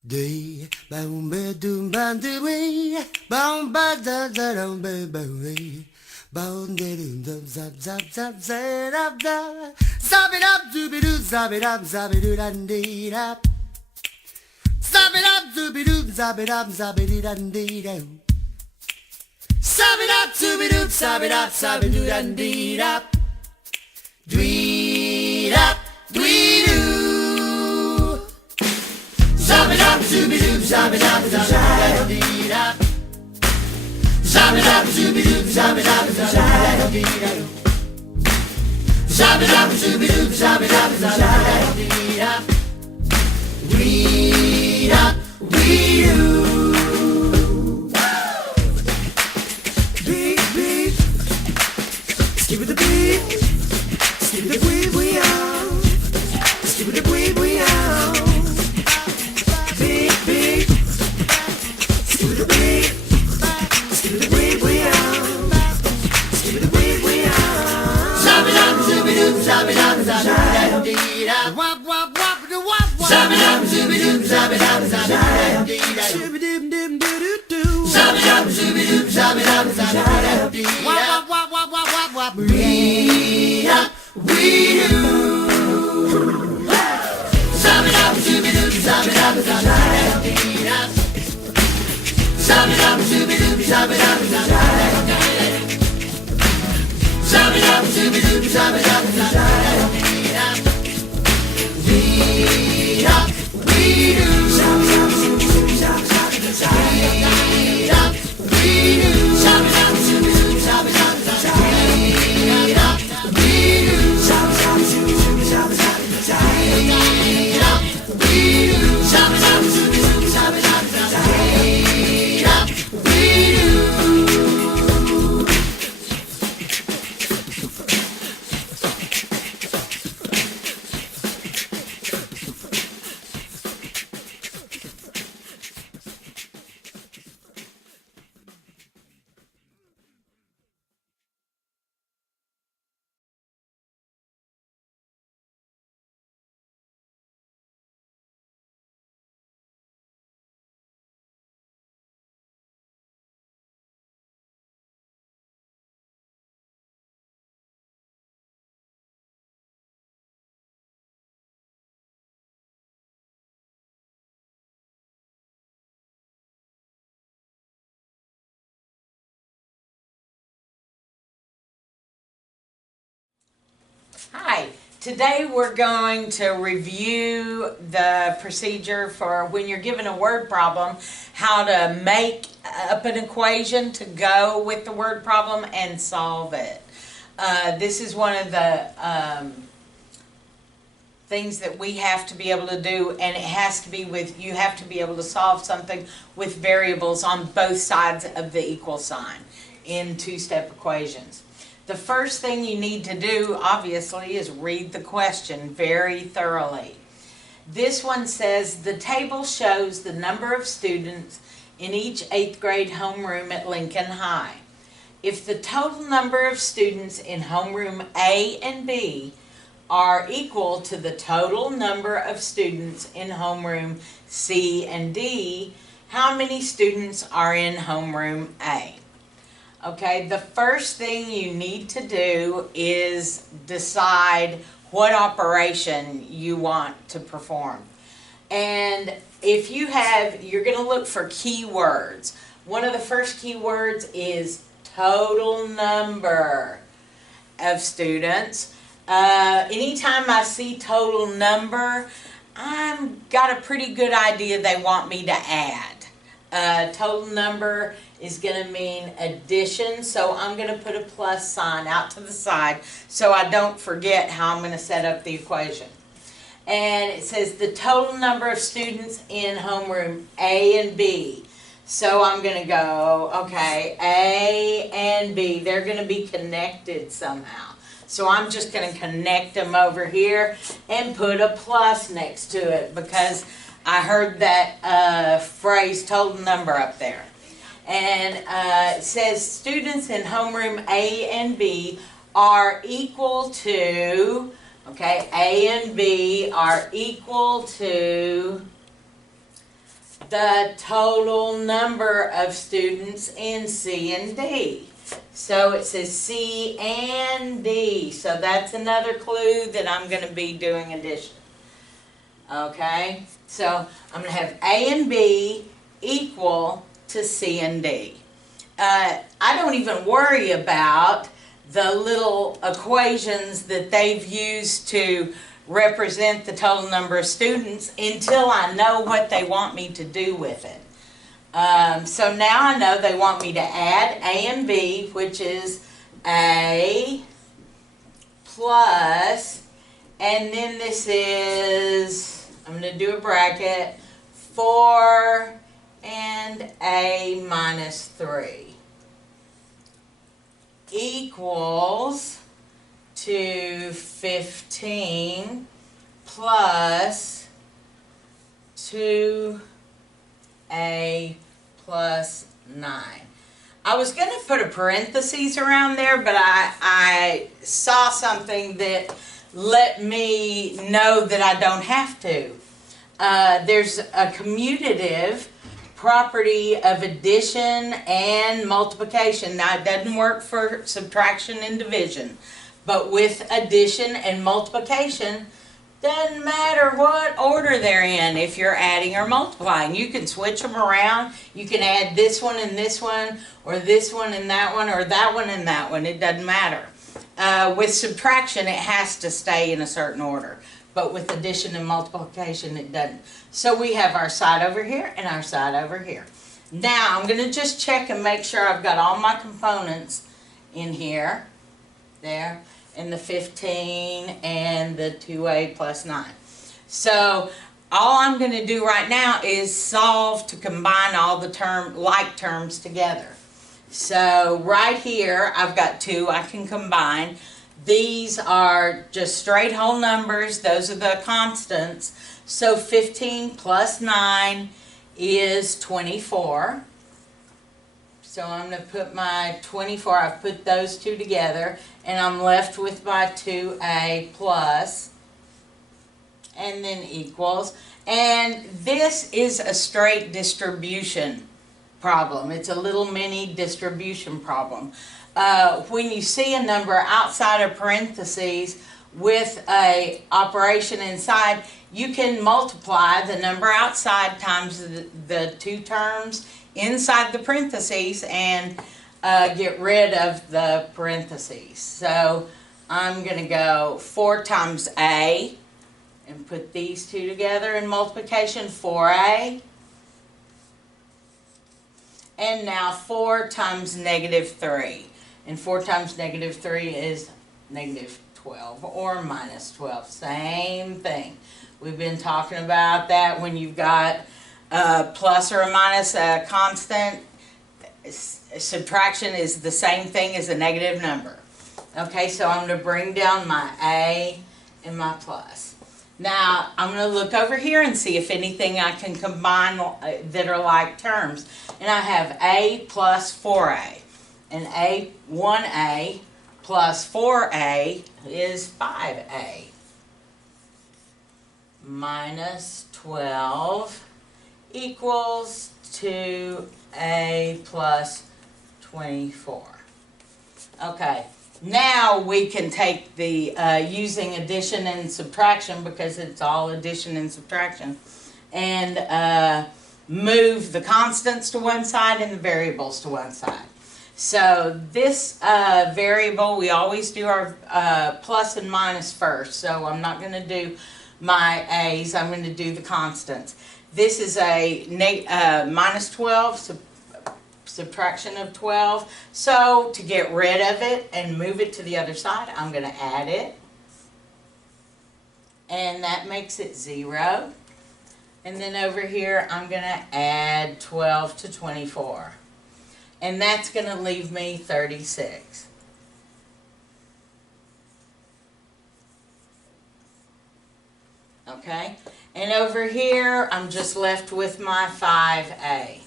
Day, boom, ba, doom, ba, do, we, boom, ba, da, da, dum, ba, ba, we, boom, da, doom, dum, zap, zap, zap, zap, up, da, zap it up, dooby doo, zap it doo, dan, dee, da, zap it up, dooby doo, zap it doo, dan, dee, da, zap it up, dooby doo, zap it doo, dan, dee, da, dwee, da, dwee, doo. Zab it up, zooby doo, zab it up, zab it up, zab it up, zooby doo, zab it up, zab it up, zab it up, zooby doo, zab it up, zab it up, weed up, weed doo. Beat, beat, skip with the beat, skip with the weed, we out, skip with the weed, we out. Wop wop wop do wop wop. Zab it up, zooby doo, zab it up, zab it up, zooby doo doo doo doo. Zab it up, zooby doo, zab it up, zab it up, wop wop wop wop wop wop. We up, we do. Zab it up, zooby doo, zab it up, zab it up, zab it up, zooby doo, zab it up, zab it up, zab it up, zooby doo, zab it up, zab it up. We up, we do. We up, we do. We up, we do. Hi, today we're going to review the procedure for when you're given a word problem, how to make up an equation to go with the word problem and solve it. This is one of the things that we have to be able to do, and it has to be with, you have to be able to solve something with variables on both sides of the equal sign in two-step equations. The first thing you need to do, obviously, is read the question very thoroughly. This one says, the table shows the number of students in each 8th grade homeroom at Lincoln High. If the total number of students in homeroom A and B are equal to the total number of students in homeroom C and D, how many students are in homeroom A? Okay, the first thing you need to do is decide what operation you want to perform. And if you have, you're going to look for keywords. One of the first keywords is total number of students. Anytime I see total number, I've got a pretty good idea they want me to add. Total number is going to mean addition, so I'm going to put a plus sign out to the side so I don't forget how I'm going to set up the equation. And it says the total number of students in homeroom A and B. So I'm going to go, okay, A and B, they're going to be connected somehow. So I'm just going to connect them over here and put a plus next to it because I heard that phrase total number up there. And it says students in homeroom A and B are equal to, okay, A and B are equal to the total number of students in C and D. So it says C and D. So that's another clue that I'm going to be doing addition. Okay? So I'm going to have A and B equal to C and D. I don't even worry about the little equations that they've used to represent the total number of students until I know what they want me to do with it. So now I know they want me to add A and B, which is A plus, and then this is, I'm going to do a bracket, 4 and A minus 3 equals to 15 plus 2A plus 9. I was going to put a parentheses around there, but I saw something that let me know that I don't have to. There's a commutative property of addition and multiplication. Now, it doesn't work for subtraction and division, but with addition and multiplication, doesn't matter what order they're in if you're adding or multiplying. You can switch them around. You can add this one and this one, or this one and that one, or that one and that one. It doesn't matter. With subtraction, it has to stay in a certain order. But with addition and multiplication, it doesn't. So we have our side over here and our side over here. Now, I'm going to just check and make sure I've got all my components in here. There. And the 15 and the 2A plus 9. So all I'm going to do right now is solve to combine all the like terms together. So right here I've got 2 I can combine. These are just straight whole numbers. Those are the constants. So 15 plus 9 is 24. So I'm going to put my 24, I've put those two together, and I'm left with my 2A plus, and then equals. And this is a straight distribution problem. It's a little mini distribution problem. When you see a number outside of parentheses with a operation inside, you can multiply the number outside times the two terms inside the parentheses and get rid of the parentheses. So I'm going to go 4 times A and put these two together in multiplication, 4A. And now 4 times negative 3. And 4 times negative 3 is negative 12 or minus 12. Same thing. We've been talking about that when you've got plus or a minus a constant. Subtraction is the same thing as a negative number. Okay, so I'm going to bring down my A and my plus. Now, I'm going to look over here and see if anything I can combine that are like terms. And I have A plus 4A. And 1A plus 4A is 5A. Minus 12 equals 2A plus 24. Okay, now we can take the using addition and subtraction, because it's all addition and subtraction, and move the constants to one side and the variables to one side. So this variable, we always do our plus and minus first, so I'm not going to do my A's, I'm going to do the constants. This is a minus 12, subtraction of 12. So to get rid of it and move it to the other side, I'm going to add it. And that makes it 0. And then over here, I'm going to add 12 to 24. And that's going to leave me 36. Okay? And over here, I'm just left with my 5A.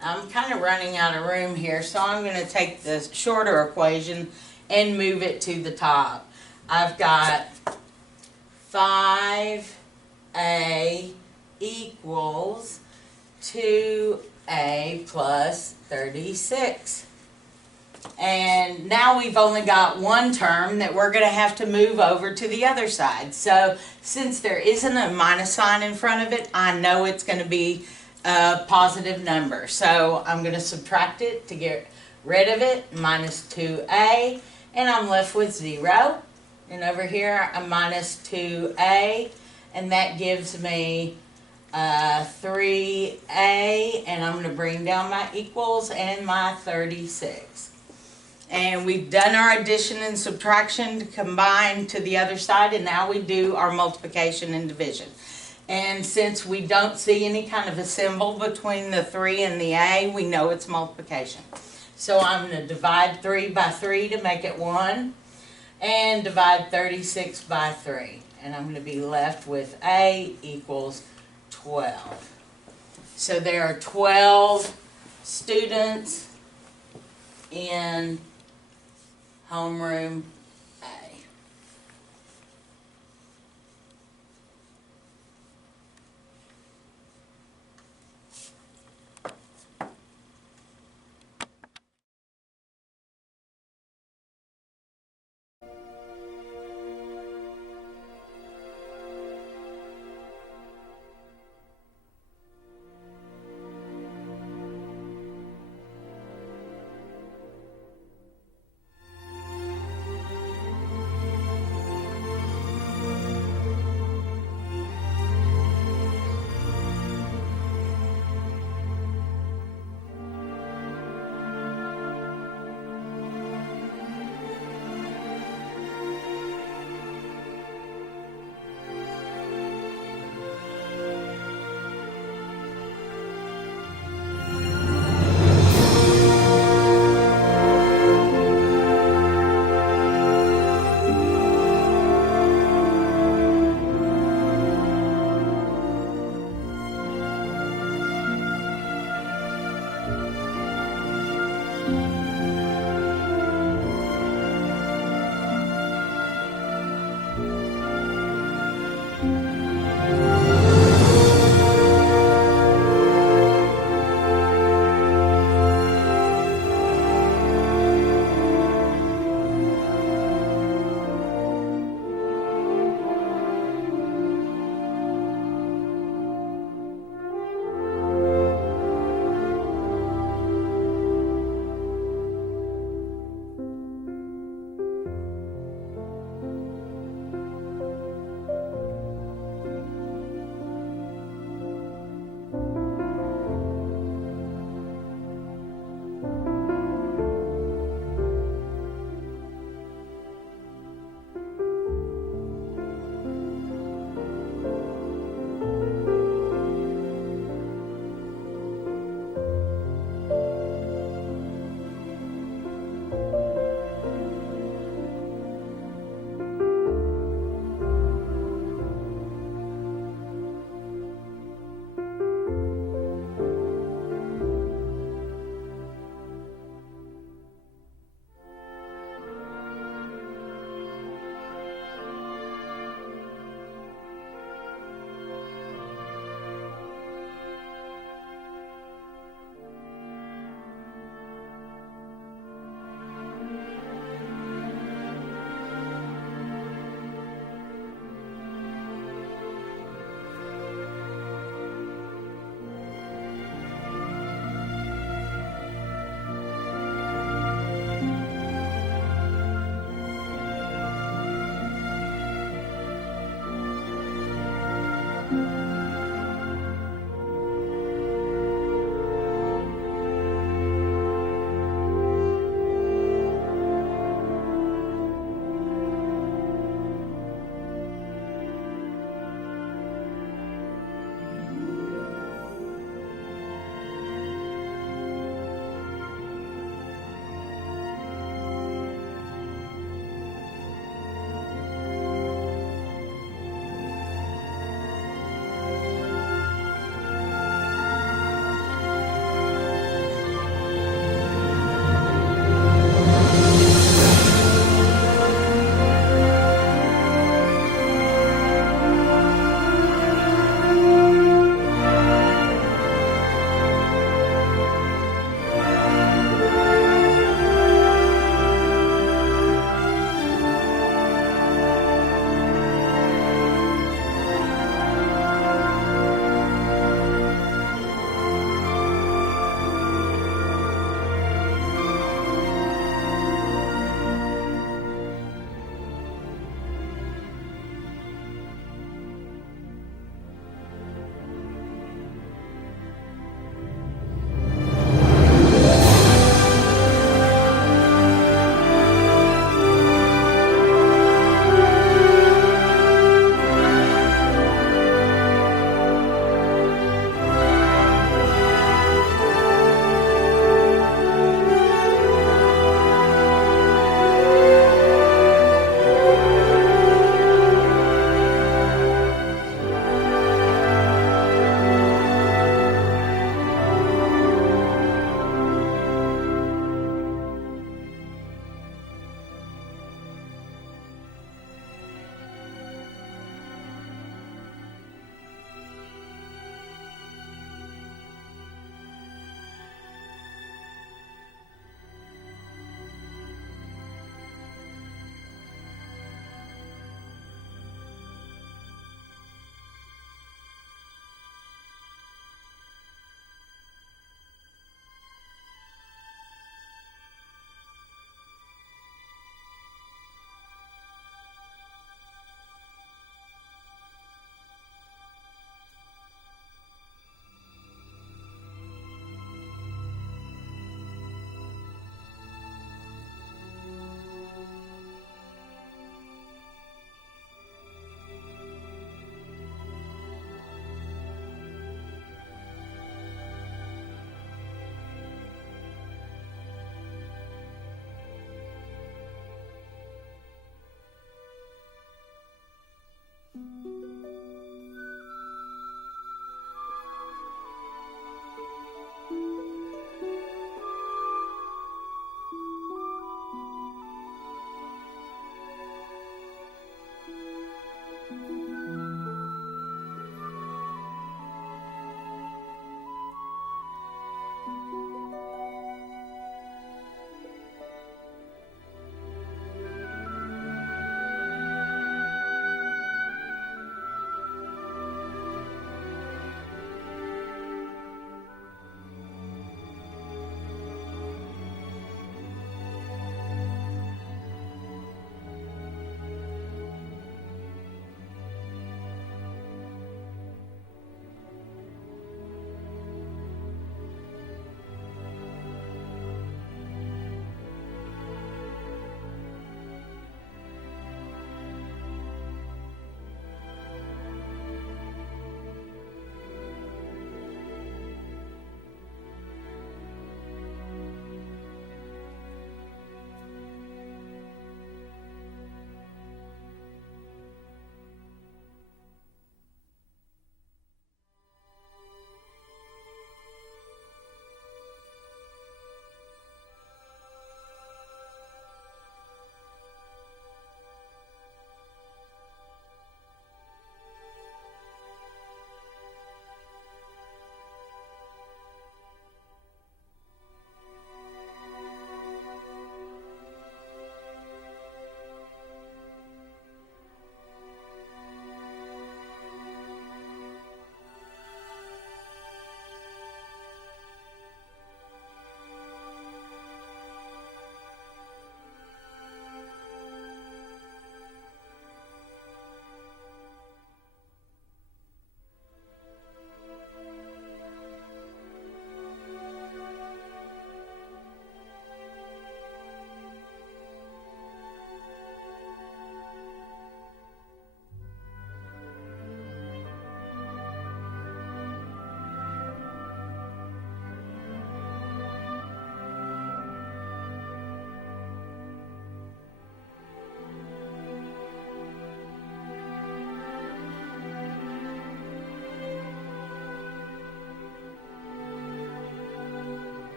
I'm kind of running out of room here, so I'm going to take the shorter equation and move it to the top. I've got 5A equals 2a plus 36. And now we've only got one term that we're going to have to move over to the other side. So since there isn't a minus sign in front of it, I know it's going to be a positive number. So I'm going to subtract it to get rid of it, minus 2a, and I'm left with 0. And over here, I'm minus 2a, and that gives me 3a, and I'm going to bring down my equals and my 36. And we've done our addition and subtraction to combine to the other side, and now we do our multiplication and division. And since we don't see any kind of a symbol between the 3 and the a, we know it's multiplication. So I'm going to divide 3 by 3 to make it 1, and divide 36 by 3. And I'm going to be left with a equals 12. So there are 12 students in homeroom